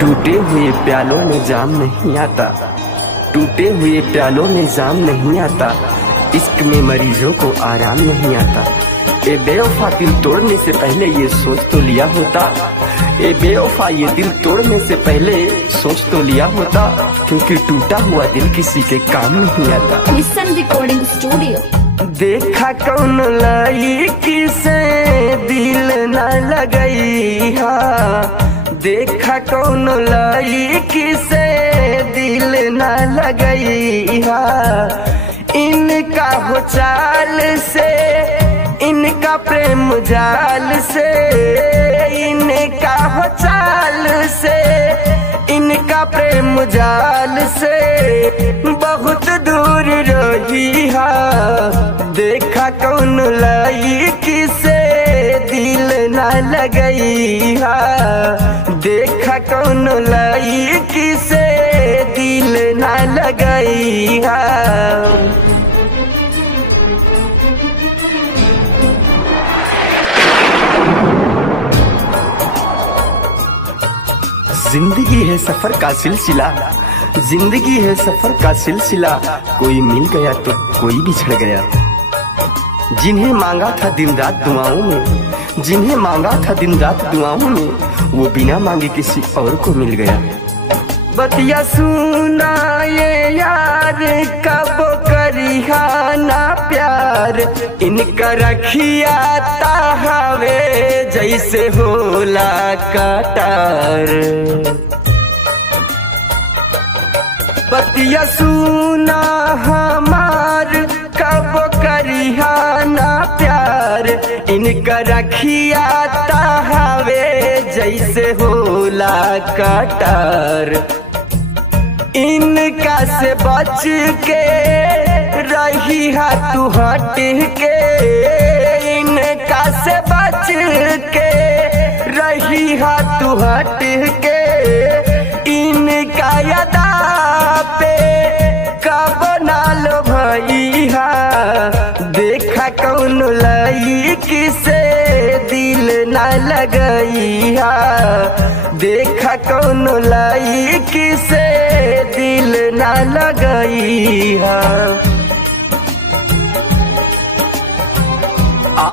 टूटे हुए प्यालों में जाम नहीं आता, टूटे हुए प्यालों में जाम नहीं आता, इश्क में मरीजों को आराम नहीं आता। ए बेवफा दिल तोड़ने से पहले ये सोच तो लिया होता, ए बेवफा ये दिल तोड़ने से पहले सोच तो लिया होता, क्योंकि टूटा हुआ दिल किसी के काम नहीं आता। लिसन रिकॉर्डिंग स्टूडियो। देखा कौन लड़की से दिल न लगई हा, देखा कौन लड़की से दिल न लगई हा, इनका हो चाल से, इनका प्रेम जाल से, इनका हो चाल से, इनका प्रेम जाल से बहुत दूर रही हा। देखा कौन लड़की से दिल न लगई हा, देखा कौन लड़की से दिल न लगई हा। जिंदगी है सफर का सिलसिला, जिंदगी है सफर का सिलसिला, कोई मिल गया तो कोई बिछड़ गया। जिन्हें मांगा था दिन रात दुआओं में, जिन्हें मांगा था दिन रात दुआओं में, वो बिना मांगे किसी और को मिल गया। बतिया सुना ये यार कब करिहा ना प्यार, इनका रखिया ताहवे जैसे होला कटार। बतिया सुना हमार कब करिहा ना प्यार, इनका रखिया ताहवे जैसे होला कटार। इनका से बच के रही हा तू हट के, इनका से बच के रही हा तू हट के, इनका यादा पे कब ना लो भैया। देखा कौन लड़की से दिल न लगई हा, देखा कौन लड़की से दिल न लगई हा।